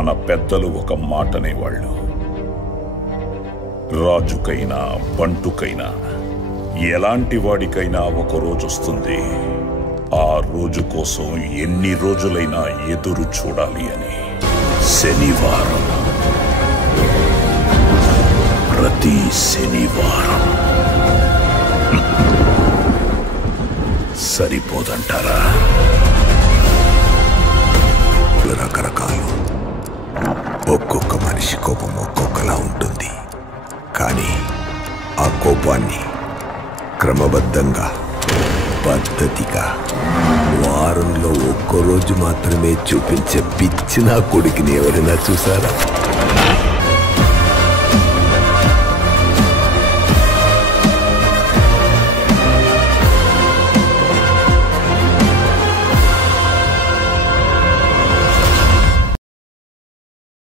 మన పెద్దలు ఒక మాటనేవాళ్ళు, రాజుకైనా బంటుకైనా ఎలాంటి వాడికైనా ఒక రోజు వస్తుంది, ఆ రోజు కోసం ఎన్ని రోజులైనా ఎదురు చూడాలి అని. శనివారం, ప్రతి శనివారం సరిపోదంటారా? రకరకాలు, ఒక్కొక్క మనిషి కోపం ఒక్కొక్కలా ఉంటుంది. కానీ ఆ కోపాన్ని క్రమబద్ధంగా, పద్ధతిగా వారంలో ఒక్కరోజు మాత్రమే చూపించే పిచ్చి నా కొడుకుని ఎవరైనా చూసారా?